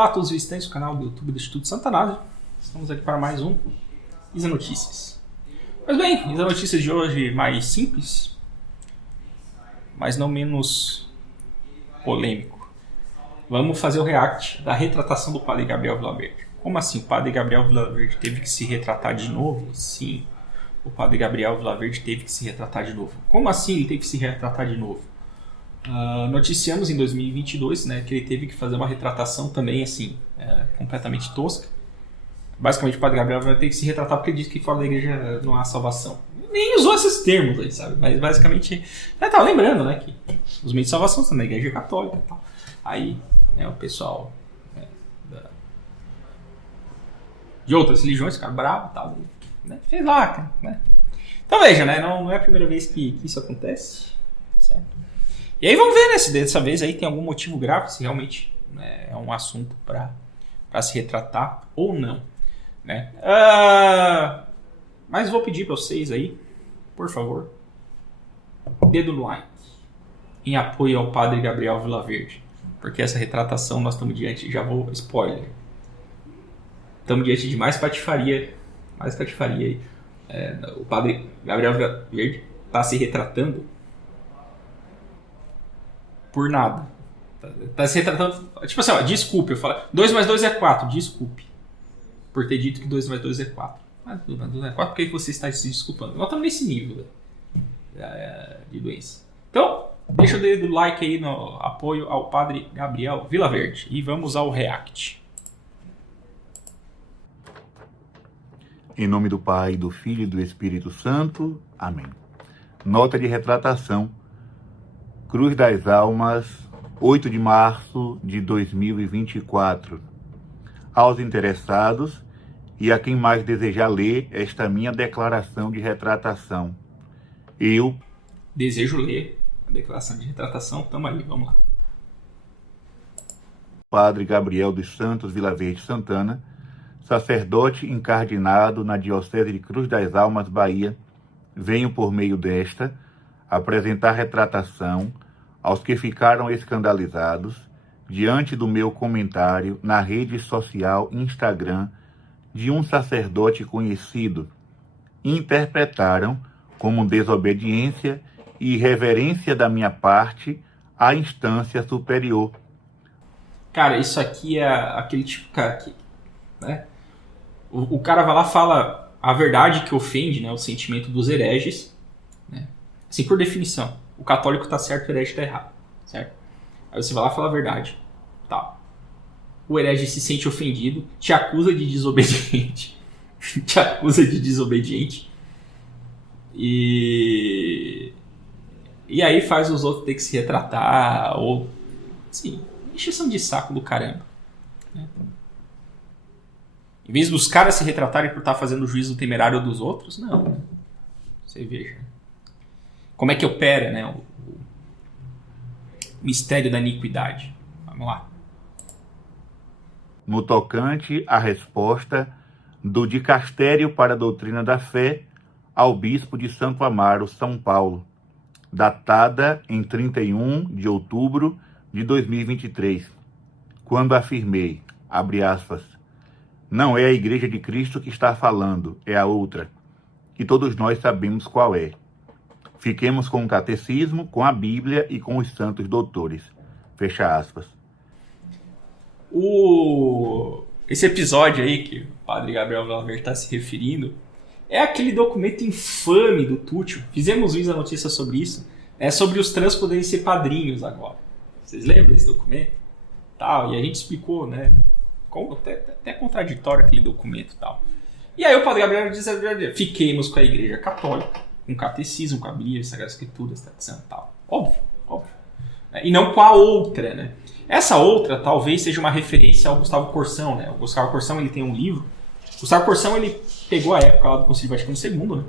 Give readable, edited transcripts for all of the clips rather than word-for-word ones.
Olá a todos os visitantes do canal do YouTube do Instituto Santanásio. Estamos aqui para mais um Isa Notícias. Mas bem, Isa Notícias de hoje mais simples, mas não menos polêmico. Vamos fazer o react da retratação do padre Gabriel Vilaverde. Como assim? O padre Gabriel Vilaverde teve que se retratar de novo? Sim, o padre Gabriel Vilaverde teve que se retratar de novo. Como assim ele teve que se retratar de novo? Noticiamos em 2022, né, que ele teve que fazer uma retratação também assim, completamente tosca. Basicamente o padre Gabriel vai ter que se retratar porque ele disse que fora da igreja não há salvação. Nem usou esses termos aí, sabe? Mas basicamente, tá lembrando, né, que os meios de salvação são da igreja católica e tal. Aí, né, o pessoal de outras religiões ficaram bravos e tal, né, fez lá, né? Então veja, né, não é a primeira vez que isso acontece, certo? E aí vamos ver, né, se dessa vez aí tem algum motivo grave, se realmente, né, é um assunto para se retratar ou não, né? Mas vou pedir para vocês aí, por favor, dedo no like em apoio ao padre Gabriel Vilaverde, porque essa retratação nós estamos diante, já vou spoiler, estamos diante de mais patifaria aí. O padre Gabriel Vilaverde está se retratando por nada. Tá se retratando. Tipo assim, ó, desculpe, eu falo. 2 mais 2 é 4, desculpe. Por ter dito que 2 mais 2 é 4. Mas 2 mais 2 é 4, por que você está se desculpando? Nós estamos nesse nível de doença. Então, deixa o dedo do like aí no apoio ao padre Gabriel Vilaverde. E vamos ao react. Em nome do Pai, do Filho e do Espírito Santo. Amém. Nota de retratação. Cruz das Almas, 8 de março de 2024. Aos interessados e a quem mais desejar ler esta minha declaração de retratação. Eu desejo ler a declaração de retratação. Tamo aí, vamos lá. Padre Gabriel dos Santos Vilaverde Santana, sacerdote encardinado na Diocese de Cruz das Almas, Bahia, venho por meio desta apresentar retratação aos que ficaram escandalizados diante do meu comentário na rede social Instagram de um sacerdote conhecido. Interpretaram como desobediência e irreverência da minha parte à instância superior. Cara, isso aqui é aquele tipo, cara, que, né? O cara vai lá e fala a verdade que ofende, né, o sentimento dos hereges, né? Assim, por definição, o católico tá certo, o herege tá errado, certo? Aí você vai lá e fala a verdade, tá? O herege se sente ofendido, te acusa de desobediente, e aí faz os outros ter que se retratar, ou, assim, encheção de saco do caramba, né? Em vez dos caras se retratarem por estar fazendo o juízo temerário dos outros, não. Você veja como é que opera, né, o mistério da iniquidade. Vamos lá. No tocante à resposta do Dicastério para a Doutrina da Fé ao Bispo de Santo Amaro, São Paulo, datada em 31 de outubro de 2023, quando afirmei, abre aspas, não é a Igreja de Cristo que está falando, é a outra, e todos nós sabemos qual é. Fiquemos com o catecismo, com a Bíblia e com os santos doutores. Fecha aspas. Esse episódio aí que o padre Gabriel Vilaverde está se referindo é aquele documento infame do Tútil. Fizemos vídeo da notícia sobre isso. É sobre os trans poderem ser padrinhos agora. Vocês lembram desse documento? Tal, e a gente explicou, né? Até contraditório aquele documento e tal. E aí o padre Gabriel diz: fiquemos com a Igreja Católica, com o catecismo, com a Bíblia, Sagrada Escritura, tradição e tal. Óbvio. E não com a outra, né? Essa outra talvez seja uma referência ao Gustavo Corsão, né? O Gustavo Corsão, ele tem um livro. O Gustavo Corsão, ele pegou a época lá do Concílio Vaticano II, né?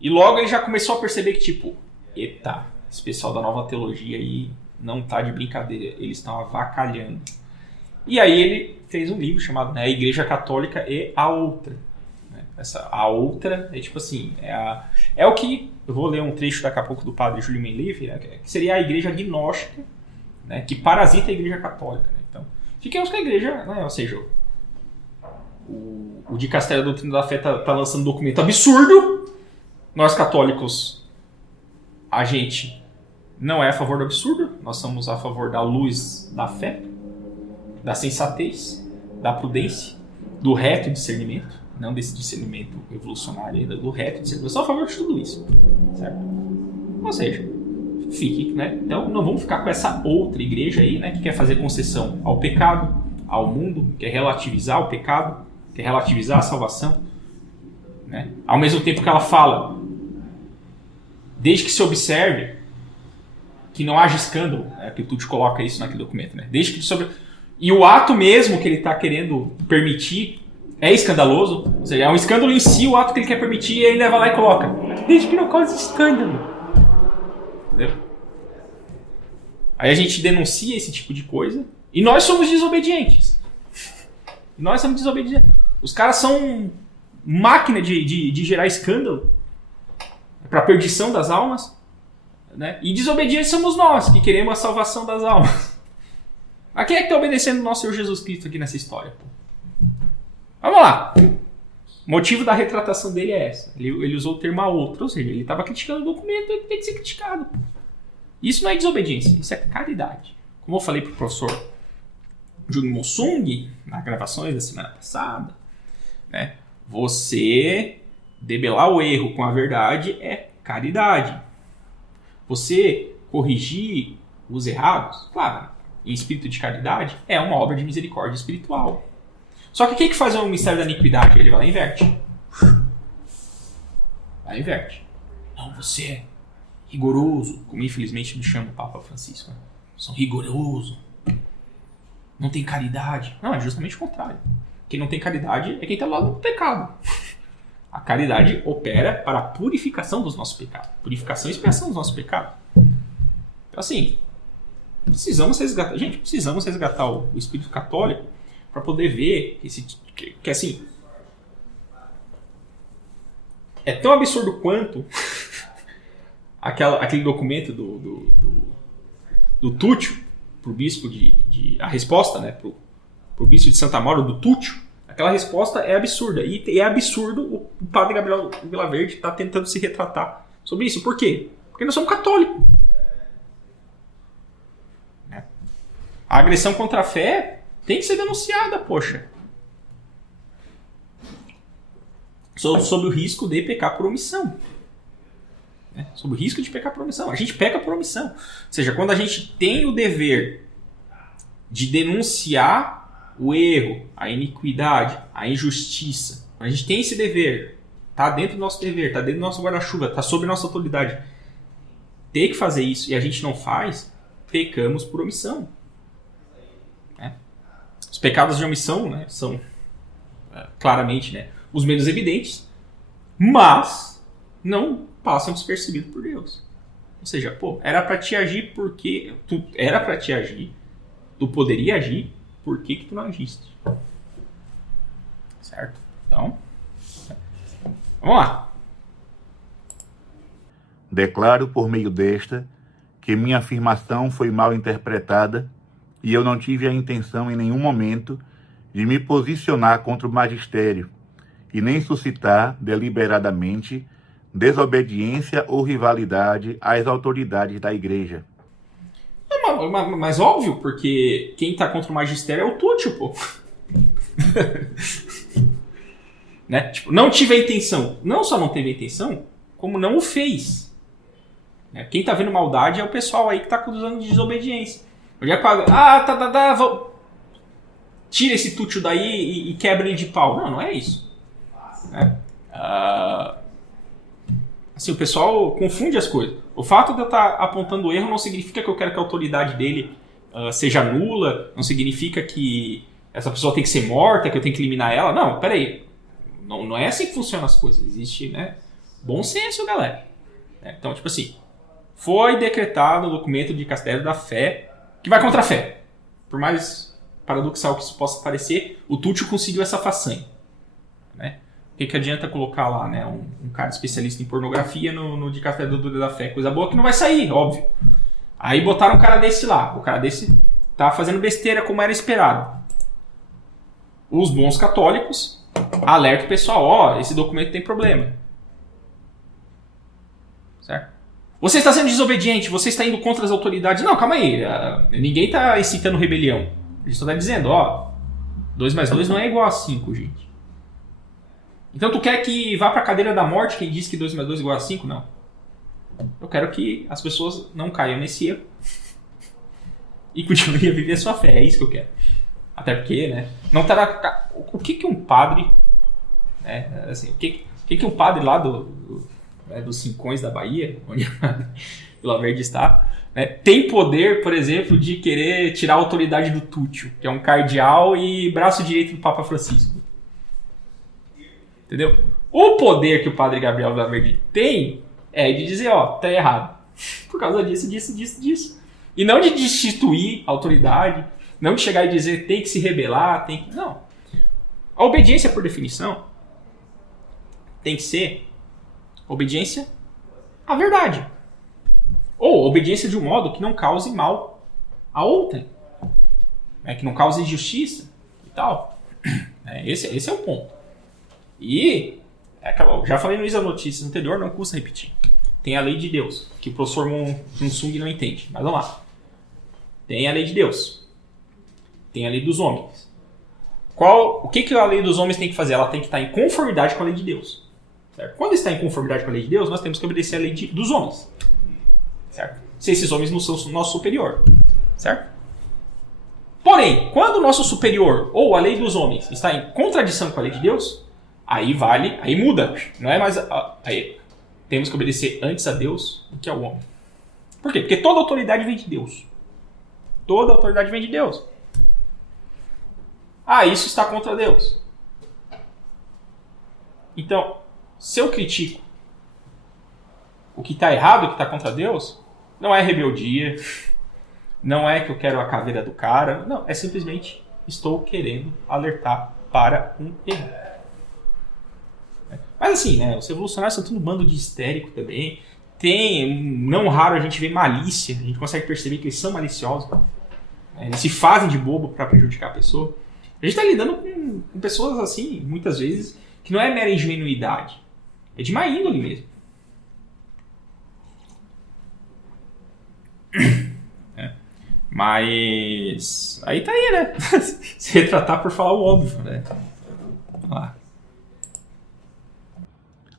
E logo ele já começou a perceber que, tipo, eita, esse pessoal da nova teologia aí não tá de brincadeira, eles estão avacalhando. E aí ele fez um livro chamado, né, A Igreja Católica e a Outra. A outra é tipo assim, é o que, eu vou ler um trecho daqui a pouco do padre Júlio Menleve, né, que seria a igreja agnóstica, né, que parasita a Igreja Católica. Né? Então, fiquemos com a Igreja, né, ou seja, o Dicastério da Doutrina da Fé está lançando um documento absurdo. Nós católicos, a gente não é a favor do absurdo, nós somos a favor da luz da fé, da sensatez, da prudência, do reto discernimento, não desse discernimento evolucionário, do reto discernimento. Eu sou a favor de tudo isso, certo? Ou seja, fique, né? Então não vamos ficar com essa outra igreja aí, né, que quer fazer concessão ao pecado, ao mundo, quer relativizar o pecado, quer relativizar a salvação, né? Ao mesmo tempo que ela fala, desde que se observe que não haja escândalo, né, que o Tucci coloca isso naquele documento, né? Desde que e o ato mesmo que ele está querendo permitir é escandaloso, ou seja, é um escândalo em si o ato que ele quer permitir, e ele leva lá e coloca, desde que não cause escândalo. Entendeu? Aí a gente denuncia esse tipo de coisa e nós somos desobedientes. Nós somos desobedientes. Os caras são máquina de gerar escândalo para a perdição das almas, né? E desobedientes somos nós, que queremos a salvação das almas. A quem é que está obedecendo o nosso Senhor Jesus Cristo aqui nessa história? Vamos lá. O motivo da retratação dele é essa. Ele usou o termo a outro, ou seja, ele estava criticando o documento, ele tem que ser criticado. Isso não é desobediência, isso é caridade. Como eu falei para o professor Jung Mo-sung, nas gravações da semana passada, né, você debelar o erro com a verdade é caridade. Você corrigir os errados, claro, em espírito de caridade, é uma obra de misericórdia espiritual. Só que o que faz o mistério da iniquidade? Ele vai lá e inverte. Vai e inverte. Não, você é rigoroso, como infelizmente me chama o Papa Francisco. Né? São rigoroso. Não tem caridade. Não, é justamente o contrário. Quem não tem caridade é quem está lá no pecado. A caridade opera para a purificação dos nossos pecados. Purificação e expiação dos nossos pecados. Então, assim, precisamos resgatar o espírito católico para poder ver que assim, é tão absurdo quanto aquele documento do Túcio para o bispo a resposta, né, para o bispo de Santa Maura, do Túcio. Aquela resposta é absurda. E é absurdo o padre Gabriel Vilaverde estar tentando se retratar sobre isso. Por quê? Porque nós somos católicos. A agressão contra a fé tem que ser denunciada, poxa. Sob o risco de pecar por omissão. Né? Sob o risco de pecar por omissão. A gente peca por omissão. Ou seja, quando a gente tem o dever de denunciar o erro, a iniquidade, a injustiça, a gente tem esse dever, está dentro do nosso dever, está dentro do nosso guarda-chuva, está sob nossa autoridade, ter que fazer isso e a gente não faz, pecamos por omissão. Né? Os pecados de omissão, né, são claramente, né, os menos evidentes, mas não passam despercebidos por Deus. Ou seja, era para te agir porque tu poderia agir. Por que tu não agiste? Certo? Então, vamos lá. Declaro por meio desta que minha afirmação foi mal interpretada e eu não tive a intenção em nenhum momento de me posicionar contra o magistério e nem suscitar deliberadamente desobediência ou rivalidade às autoridades da Igreja. Mas óbvio, porque quem tá contra o magistério é o Túcio, pô. Né? Tipo, não tive a intenção. Não só não teve a intenção, como não o fez. Né? Quem tá vendo maldade é o pessoal aí que tá acusando de desobediência. Tira esse Túcio daí e quebra ele de pau. Não é isso. Né? Assim, o pessoal confunde as coisas. O fato de eu estar apontando o erro não significa que eu quero que a autoridade dele seja nula, não significa que essa pessoa tem que ser morta, que eu tenho que eliminar ela. Não, peraí. Não é assim que funcionam as coisas. Existe, né, bom senso, galera. Então, tipo assim, foi decretado no documento de Dicastério da Fé que vai contra a fé. Por mais paradoxal que isso possa parecer, o Túcio conseguiu essa façanha. Né? O que adianta colocar lá, né, um cara especialista em pornografia no Dicastério da Fé? Coisa boa que não vai sair, óbvio. Aí botaram um cara desse lá. O cara desse tá fazendo besteira como era esperado. Os bons católicos alertam o pessoal, ó, esse documento tem problema. Certo? Você está sendo desobediente, você está indo contra as autoridades. Não, calma aí. Ninguém está incitando rebelião. Ele só está dizendo, ó, 2 mais 2 não é igual a 5, gente. Então tu quer que vá para a cadeira da morte quem diz que 2 mais 2 é igual a 5? Não. Eu quero que as pessoas não caiam nesse erro e continuem a viver a sua fé. É isso que eu quero. Até porque, né? Não terá. O que um padre. Né, assim, o que um padre lá dos Cincões da Bahia, onde a Vila Verde está, né, tem poder, por exemplo, de querer tirar a autoridade do Tútil, que é um cardeal e braço direito do Papa Francisco. Entendeu? O poder que o padre Gabriel Vila Verde tem é de dizer, ó, tá errado. Por causa disso. E não de destituir a autoridade, não de chegar e dizer tem que se rebelar, tem que... Não. A obediência, por definição, tem que ser obediência à verdade. Ou obediência de um modo que não cause mal a outrem. Que não cause injustiça e tal. Esse é o ponto. E, já falei no Isa Notícias anterior, não custa repetir. Tem a lei de Deus, que o professor Munsung não entende. Mas vamos lá. Tem a lei de Deus. Tem a lei dos homens. O que a lei dos homens tem que fazer? Ela tem que estar em conformidade com a lei de Deus. Certo? Quando está em conformidade com a lei de Deus, nós temos que obedecer a lei dos homens. Certo? Se esses homens não são o nosso superior. Certo? Porém, quando o nosso superior ou a lei dos homens está em contradição com a lei de Deus, aí muda. Não é mais... Aí temos que obedecer antes a Deus do que ao homem. Por quê? Porque toda autoridade vem de Deus. Toda autoridade vem de Deus. Isso está contra Deus. Então, se eu critico o que está errado, o que está contra Deus, não é rebeldia, não é que eu quero a caveira do cara, não, é simplesmente estou querendo alertar para um erro. Mas assim, né, os revolucionários são tudo um bando de histérico também. Não raro a gente vê malícia, a gente consegue perceber que eles são maliciosos. Eles se fazem de bobo para prejudicar a pessoa. A gente está lidando com pessoas assim, muitas vezes, que não é mera ingenuidade. É de má índole mesmo. Mas aí tá aí, né? Se retratar por falar o óbvio, né? Vamos lá.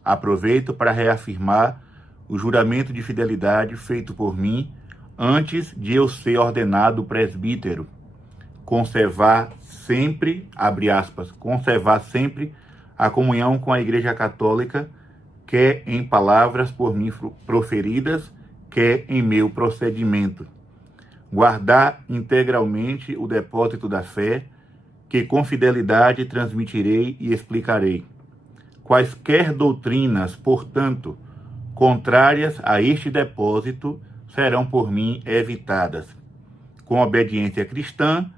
Aproveito para reafirmar o juramento de fidelidade feito por mim antes de eu ser ordenado presbítero. Conservar sempre, abre aspas, conservar sempre a comunhão com a Igreja Católica, quer em palavras por mim proferidas, quer em meu procedimento. Guardar integralmente o depósito da fé, que com fidelidade transmitirei e explicarei. Quaisquer doutrinas, portanto, contrárias a este depósito, serão por mim evitadas. Com obediência cristã,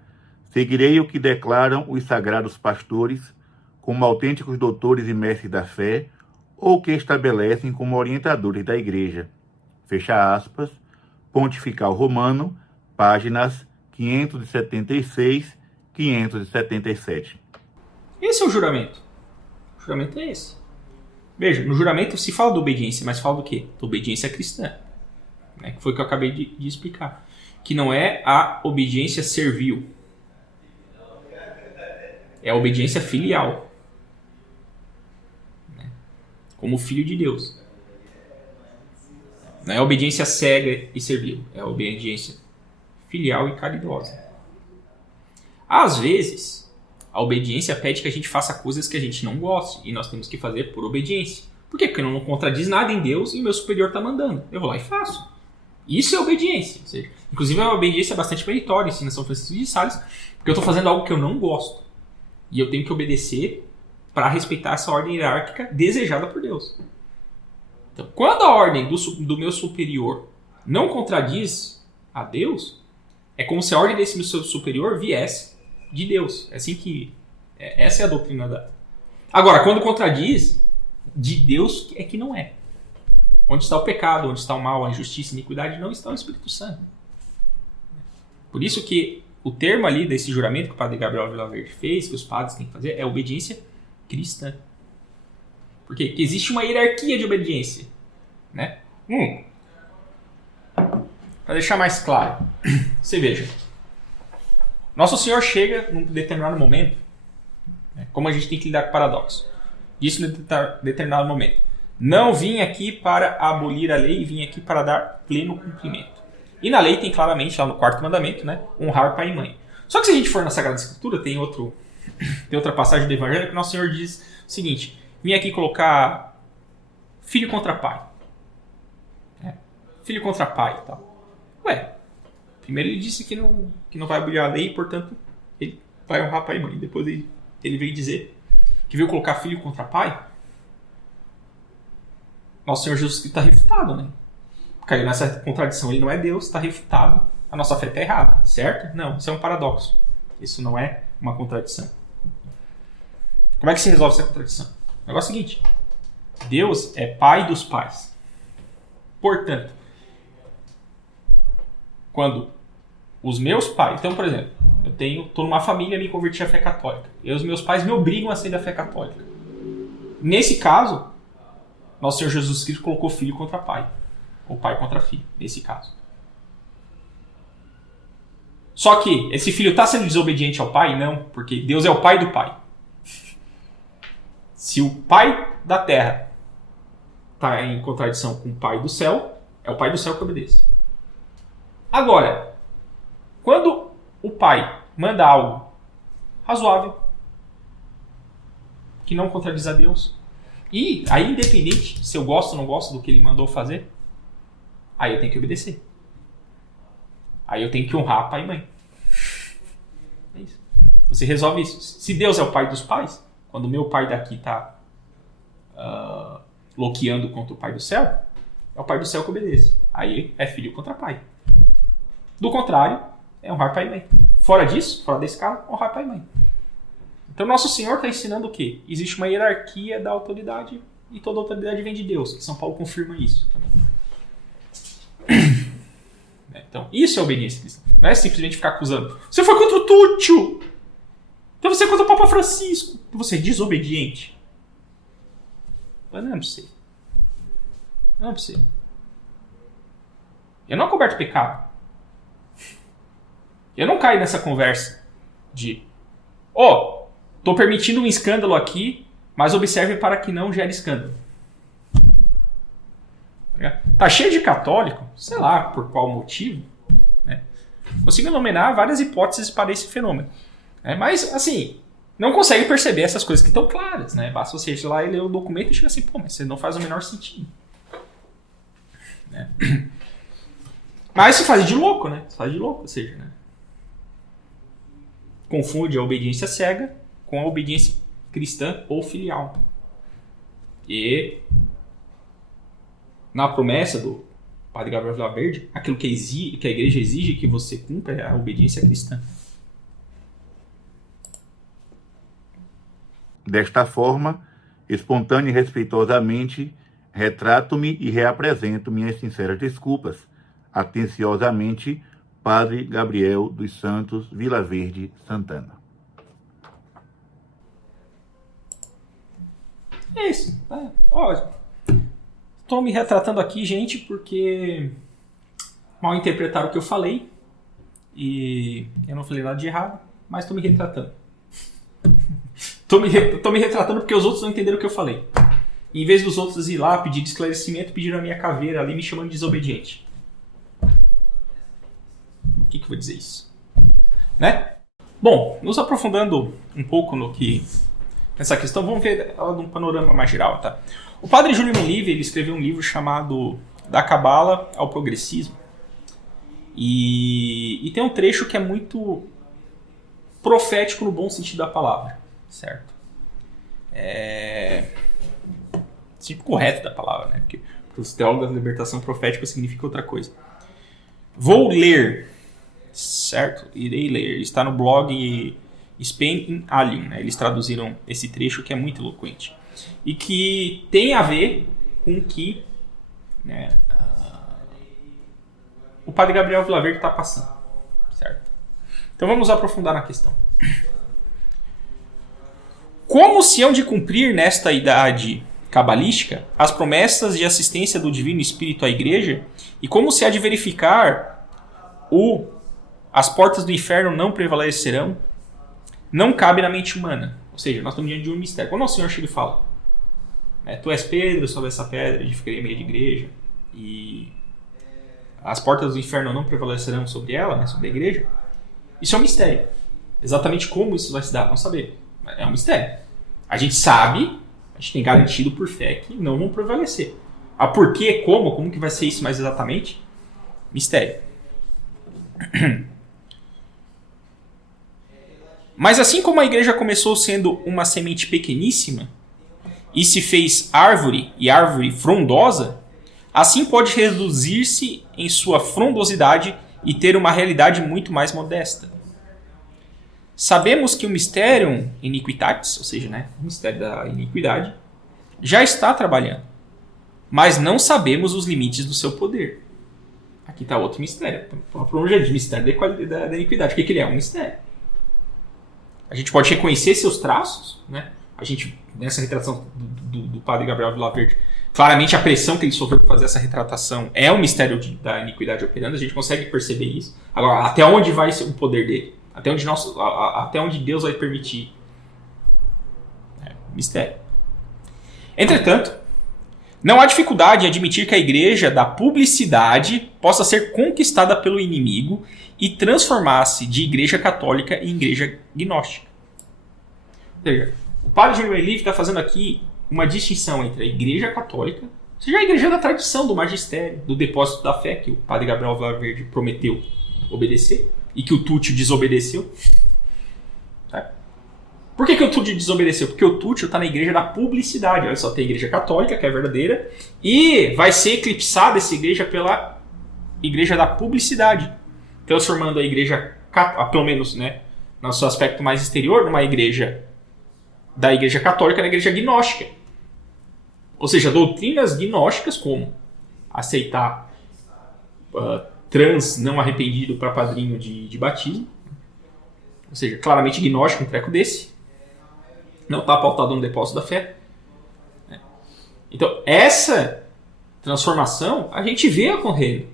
seguirei o que declaram os sagrados pastores, como autênticos doutores e mestres da fé, ou que estabelecem como orientadores da Igreja. Fecha aspas, Pontifical Romano, páginas 576, 577. Esse é o juramento. O juramento é esse. Veja, no juramento se fala de obediência, mas fala do quê? Da obediência cristã. Né? Que foi o que eu acabei de explicar. Que não é a obediência servil. É a obediência filial. Né? Como filho de Deus. Não é a obediência cega e servil. É a obediência filial e caridosa. Às vezes, a obediência pede que a gente faça coisas que a gente não goste. E nós temos que fazer por obediência. Por quê? Porque não contradiz nada em Deus e o meu superior está mandando. Eu vou lá e faço. Isso é obediência. Ou seja, inclusive, a obediência é bastante meritória, ensina São Francisco de Sales, porque eu estou fazendo algo que eu não gosto. E eu tenho que obedecer para respeitar essa ordem hierárquica desejada por Deus. Então, quando a ordem do meu superior não contradiz a Deus, é como se a ordem desse meu superior viesse de Deus. É assim que... Essa é a doutrina da... Agora, quando contradiz, de Deus é que não é. Onde está o pecado, onde está o mal, a injustiça, a iniquidade, não está o Espírito Santo. Por isso que o termo ali desse juramento que o padre Gabriel Vilaverde fez, que os padres têm que fazer, é obediência cristã. Por quê? Porque existe uma hierarquia de obediência. Né? Para deixar mais claro, você veja. Nosso Senhor chega num determinado momento, né, como a gente tem que lidar com o paradoxo. Disse num determinado momento. Não vim aqui para abolir a lei, vim aqui para dar pleno cumprimento. E na lei tem claramente, lá no quarto mandamento, né, honrar pai e mãe. Só que se a gente for na Sagrada Escritura, tem outra passagem do Evangelho que Nosso Senhor diz o seguinte: vim aqui colocar filho contra pai. Filho contra pai e tal. Ué, primeiro ele disse que não vai abolir a lei, portanto, ele vai honrar pai e mãe. Depois ele veio dizer que veio colocar filho contra pai. Nosso Senhor Jesus está refutado, né? Caiu nessa contradição. Ele não é Deus, está refutado. A nossa fé está errada, certo? Não, isso é um paradoxo. Isso não é uma contradição. Como é que se resolve essa contradição? O negócio é o seguinte. Deus é pai dos pais. Portanto, quando os meus pais... Então, por exemplo, eu estou numa família e me converti à fé católica. E os meus pais me obrigam a sair da fé católica. Nesse caso, Nosso Senhor Jesus Cristo colocou filho contra pai. Ou pai contra filho, nesse caso. Só que esse filho está sendo desobediente ao pai? Não, porque Deus é o pai do pai. Se o pai da terra está em contradição com o pai do céu, é o pai do céu que obedece. Agora, quando o pai manda algo razoável, que não contradiz a Deus, e aí independente se eu gosto ou não gosto do que ele mandou fazer, aí eu tenho que obedecer. Aí eu tenho que honrar pai e mãe. É isso. Você resolve isso. Se Deus é o pai dos pais, quando o meu pai daqui está loqueando contra o pai do céu, é o pai do céu que obedece. Aí é filho contra pai. Do contrário, é honrar pai e mãe. Fora disso, fora da escala, honrar pai e mãe. Então Nosso Senhor está ensinando o quê? Existe uma hierarquia da autoridade e toda autoridade vem de Deus. Que São Paulo confirma isso também. Então, isso é obediência cristã. Não é simplesmente ficar acusando. Você foi contra o Túcio! Então você é contra o Papa Francisco. Você é desobediente. Mas não é pra você. Não é pra você. Eu não coberto pecado. Eu não caio nessa conversa de tô permitindo um escândalo aqui, mas observe para que não gere escândalo. Tá cheio de católico, sei lá por qual motivo, né? Consigo enumerar várias hipóteses para esse fenômeno. Mas, assim, não consegue perceber essas coisas que estão claras, né? Basta você ir lá e ler o documento e chega assim, mas você não faz o menor sentido. Né? Mas se faz de louco, né? Se faz de louco, ou seja, né? Confunde a obediência cega com a obediência cristã ou filial. E na promessa do padre Gabriel Vilaverde, aquilo que a igreja exige que você cumpra é a obediência cristã. Desta forma, espontânea e respeitosamente, retrato-me e reapresento minhas sinceras desculpas. Atenciosamente, Padre Gabriel dos Santos Vilaverde Santana. É isso. Estou me retratando aqui, gente, porque mal interpretaram o que eu falei. E eu não falei nada de errado, mas estou me retratando. Estou me retratando porque os outros não entenderam o que eu falei. Em vez dos outros ir lá pedir esclarecimento, pediram a minha caveira ali me chamando de desobediente. O que eu vou dizer isso? Né? Bom, nos aprofundando um pouco nessa questão, vamos ver ela de um panorama mais geral, tá? O padre Júlio Melive, ele escreveu um livro chamado Da Cabala ao Progressismo. E tem um trecho que é muito profético no bom sentido da palavra, certo? Sentido correto da palavra, né? Porque para os teólogos da libertação profética significa outra coisa. Vou ler, certo? Irei ler. Está no blog Spain in Alium, né? Eles traduziram esse trecho que é muito eloquente. E que tem a ver com o que né, o padre Gabriel Vilaverde está passando, certo? Então vamos aprofundar na questão. Como se hão de cumprir nesta idade cabalística as promessas de assistência do Divino Espírito à Igreja, e como se há de verificar as portas do inferno não prevalecerão, não cabe na mente humana. Ou seja, nós estamos diante de um mistério. Quando o Senhor chega e fala, tu és Pedro, sobre essa pedra edificarei a minha igreja, e as portas do inferno não prevalecerão sobre ela, né, sobre a igreja, isso é um mistério. Exatamente como isso vai se dar, não saber. É um mistério. A gente sabe, a gente tem garantido por fé que não vão prevalecer. A porquê, como que vai ser isso mais exatamente? Mistério. Mas assim como a igreja começou sendo uma semente pequeníssima e se fez árvore e árvore frondosa, assim pode reduzir-se em sua frondosidade e ter uma realidade muito mais modesta. Sabemos que o Mysterium Iniquitatis, ou seja, né, o mistério da iniquidade, já está trabalhando, mas não sabemos os limites do seu poder. Aqui está outro mistério. Por onde é o mistério da iniquidade? O que ele é? Um mistério. A gente pode reconhecer seus traços, né? A gente, nessa retratação do padre Gabriel Vilaverde, claramente a pressão que ele sofreu para fazer essa retratação é um mistério da iniquidade operando, a gente consegue perceber isso. Agora, até onde vai o poder dele? Até onde Deus vai permitir? Mistério. Entretanto, não há dificuldade em admitir que a igreja da publicidade possa ser conquistada pelo inimigo e transformar-se de igreja católica em igreja gnóstica. Ou seja, o padre Júlio Livre está fazendo aqui uma distinção entre a igreja católica, ou seja, a igreja da tradição, do magistério, do depósito da fé que o padre Gabriel Vilaverde prometeu obedecer, e que o Túcio desobedeceu. Tá? Por que o Túcio desobedeceu? Porque o Túcio está na igreja da publicidade. Olha só, tem a igreja católica, que é verdadeira, e vai ser eclipsada essa igreja pela igreja da publicidade, transformando a igreja, pelo menos, né, no seu aspecto mais exterior, numa igreja da igreja católica na igreja gnóstica. Ou seja, doutrinas gnósticas como aceitar trans não arrependido para padrinho de batismo. Ou seja, claramente gnóstico, um treco desse. Não está pautado no depósito da fé. Então, essa transformação a gente vê ocorrendo.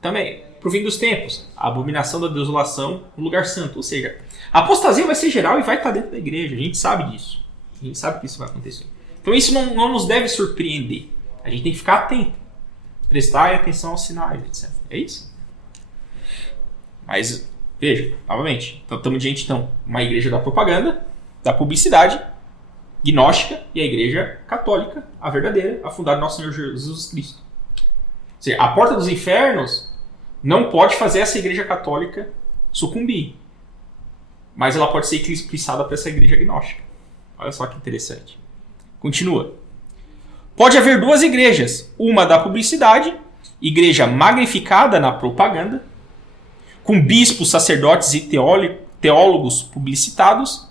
Também, pro fim dos tempos, a abominação da desolação no lugar santo. Ou seja, a apostasia vai ser geral e vai estar dentro da igreja. A gente sabe disso. A gente sabe que isso vai acontecer. Então isso não nos deve surpreender. A gente tem que ficar atento. Prestar atenção aos sinais, etc. É isso. Mas, veja, novamente, então, estamos diante, uma igreja da propaganda, da publicidade, gnóstica, e a igreja católica, a verdadeira, a fundada do nosso Senhor Jesus Cristo. Ou seja, a porta dos infernos não pode fazer essa igreja católica sucumbir. Mas ela pode ser eclipsada para essa igreja gnóstica. Olha só que interessante. Continua. Pode haver duas igrejas, uma da publicidade, igreja magnificada na propaganda, com bispos, sacerdotes e teólogos publicitados,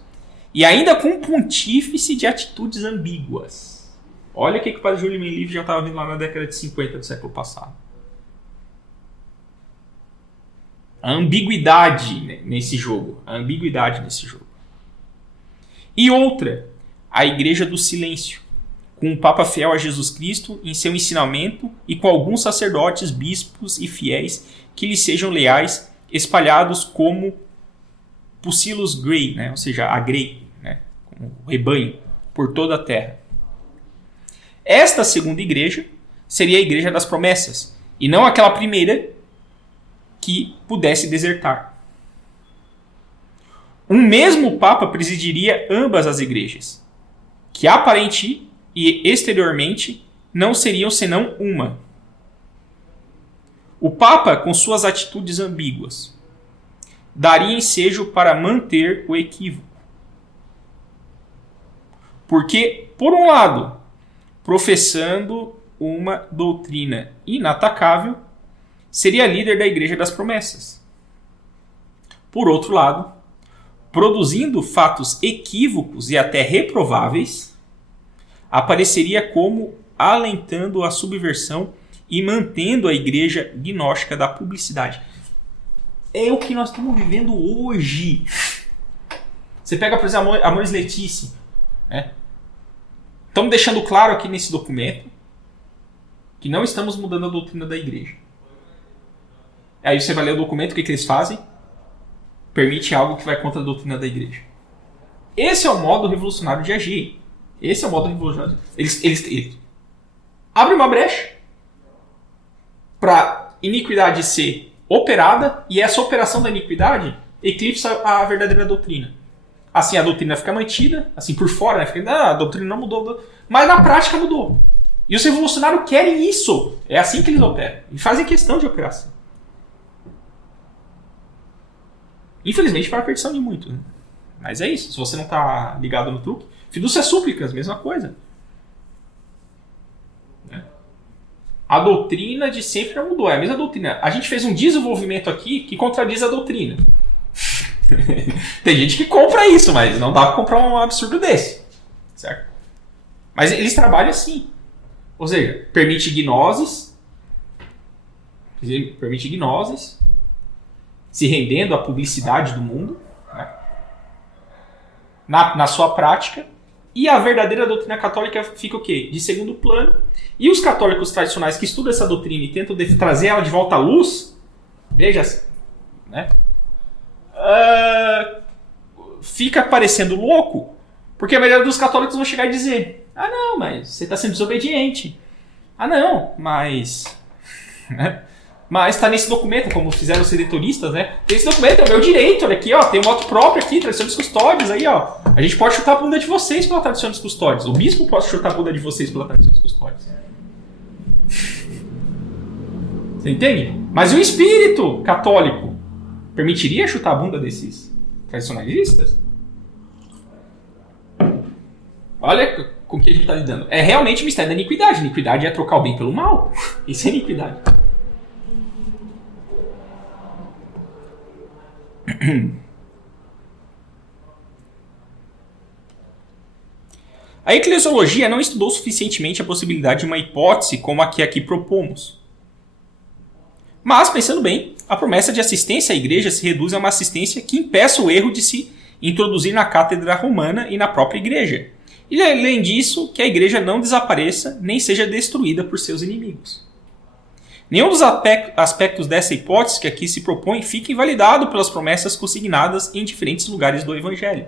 e ainda com um pontífice de atitudes ambíguas. Olha o que o padre Júlio Livre já estava vendo lá na década de 50 do século passado. A ambiguidade nesse jogo. E outra, a igreja do silêncio, com o Papa fiel a Jesus Cristo em seu ensinamento e com alguns sacerdotes, bispos e fiéis que lhe sejam leais, espalhados como Pusillus Grey, né? Ou seja, a grey, né? Como o rebanho, por toda a terra. Esta segunda igreja seria a igreja das promessas, e não aquela primeira que pudesse desertar. Um mesmo Papa presidiria ambas as igrejas, que aparente e exteriormente não seriam senão uma. O Papa, com suas atitudes ambíguas, daria ensejo para manter o equívoco. Porque, por um lado, professando uma doutrina inatacável, seria líder da Igreja das Promessas. Por outro lado, produzindo fatos equívocos e até reprováveis, apareceria como alentando a subversão e mantendo a igreja gnóstica da publicidade. É o que nós estamos vivendo hoje. Você pega, por exemplo, Amoris Laetitia. Né? Estamos deixando claro aqui nesse documento que não estamos mudando a doutrina da igreja. Aí você vai ler o documento, o que eles fazem? Permite algo que vai contra a doutrina da igreja. Esse é o modo revolucionário de agir. Esse é o modo revolucionário. Eles abrem uma brecha para iniquidade ser operada e essa operação da iniquidade eclipsa a verdadeira doutrina. Assim a doutrina fica mantida, assim por fora, né? A doutrina não mudou, mas na prática mudou. E os revolucionários querem isso. É assim que eles operam. E fazem questão de operação. Infelizmente para a perdição de muitos. Né? Mas é isso. Se você não está ligado no truque. Fidúcia súplicas, mesma coisa. Né? A doutrina de sempre não mudou. É a mesma doutrina. A gente fez um desenvolvimento aqui que contradiz a doutrina. Tem gente que compra isso, mas não dá para comprar um absurdo desse. Certo? Mas eles trabalham assim. Ou seja, permite gnoses, se rendendo à publicidade do mundo, né? na sua prática, e a verdadeira doutrina católica fica o quê? De segundo plano. E os católicos tradicionais que estudam essa doutrina e tentam trazer ela de volta à luz, veja, né? Fica parecendo louco, porque a maioria dos católicos vão chegar e dizer: ah não, mas você está sendo desobediente. Ah não, mas... né? Mas está nesse documento, como fizeram os redetoristas, né? Esse documento é o meu direito, olha aqui, ó, tem um voto próprio aqui, tradição dos custódios, aí, ó. A gente pode chutar a bunda de vocês pela tradição dos custódios. O bispo pode chutar a bunda de vocês pela tradição dos custódios. Você entende? Mas o espírito católico permitiria chutar a bunda desses tradicionalistas? Olha com o que a gente está lidando. É realmente o mistério da iniquidade. Iniquidade é trocar o bem pelo mal. Isso é iniquidade. A eclesiologia não estudou suficientemente a possibilidade de uma hipótese como a que aqui propomos. Mas, pensando bem, a promessa de assistência à igreja se reduz a uma assistência que impeça o erro de se introduzir na cátedra romana e na própria igreja. E, além disso, que a igreja não desapareça nem seja destruída por seus inimigos. Nenhum dos aspectos dessa hipótese que aqui se propõe fica invalidado pelas promessas consignadas em diferentes lugares do Evangelho.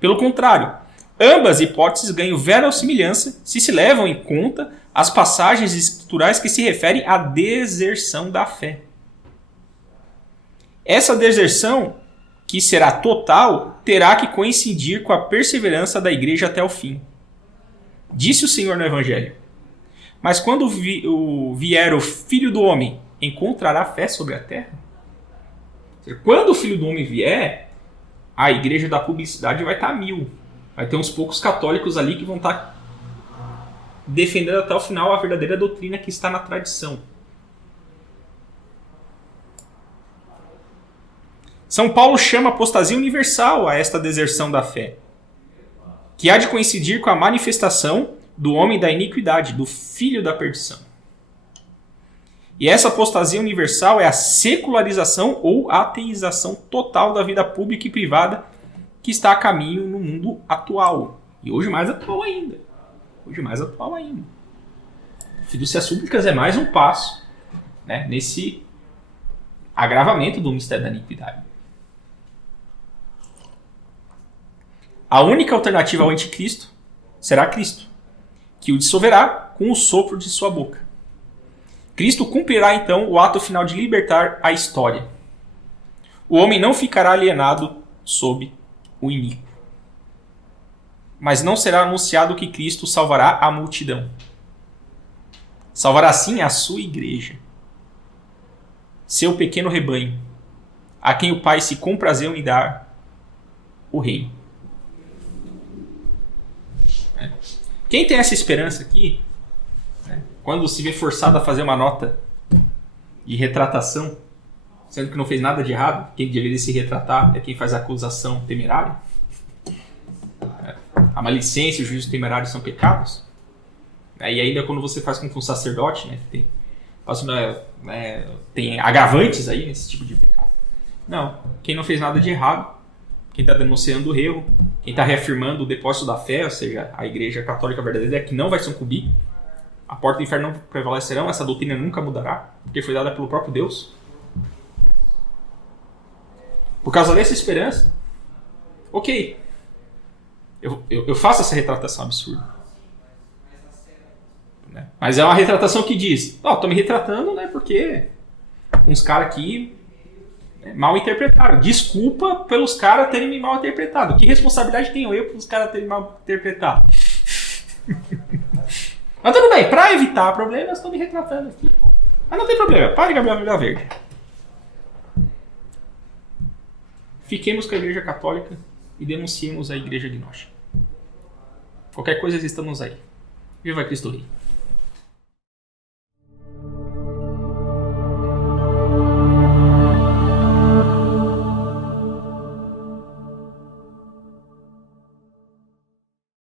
Pelo contrário, ambas hipóteses ganham verossimilhança se levam em conta as passagens escriturais que se referem à deserção da fé. Essa deserção, que será total, terá que coincidir com a perseverança da igreja até o fim. Disse o Senhor no Evangelho: mas quando vier o Filho do Homem, encontrará fé sobre a terra? Quando o Filho do Homem vier, a igreja da publicidade vai estar a 1000. Vai ter uns poucos católicos ali que vão estar defendendo até o final a verdadeira doutrina que está na tradição. São Paulo chama apostasia universal a esta deserção da fé, que há de coincidir com a manifestação do homem da iniquidade, do filho da perdição. E essa apostasia universal é a secularização ou ateização total da vida pública e privada que está a caminho no mundo atual. E hoje mais atual ainda. Fidúcias súplicas é mais um passo, né, nesse agravamento do mistério da iniquidade. A única alternativa ao anticristo será Cristo, que o dissolverá com o sopro de sua boca. Cristo cumprirá então o ato final de libertar a história. O homem não ficará alienado sob o iníquo. Mas não será anunciado que Cristo salvará a multidão. Salvará sim a sua igreja, seu pequeno rebanho, a quem o Pai se comprazeu em dar o reino. Quem tem essa esperança aqui, né, quando se vê forçado a fazer uma nota de retratação, sendo que não fez nada de errado, quem deveria se retratar é quem faz a acusação temerária. a malicência e o juízo temerário são pecados. E ainda quando você faz com um sacerdote, né, que tem agravantes aí nesse tipo de pecado. Não, quem não fez nada de errado, quem está denunciando o erro, quem está reafirmando o depósito da fé, ou seja, a igreja católica verdadeira que não vai sucumbir, a porta do inferno não prevalecerão, essa doutrina nunca mudará, porque foi dada pelo próprio Deus. Por causa dessa esperança, ok, eu faço essa retratação absurda. Né? Mas é uma retratação que diz, tô me retratando, né, porque uns caras aqui mal interpretaram. Desculpa pelos caras terem me mal interpretado. Que responsabilidade tenho eu pelos caras terem mal interpretado? Mas tudo bem, para evitar problemas, estou me retratando aqui. Mas não tem problema, pare Gabriel Vila Verde. Fiquemos com a Igreja Católica e denunciemos a Igreja Gnóstica. Qualquer coisa, estamos aí. Viva Cristo Rei.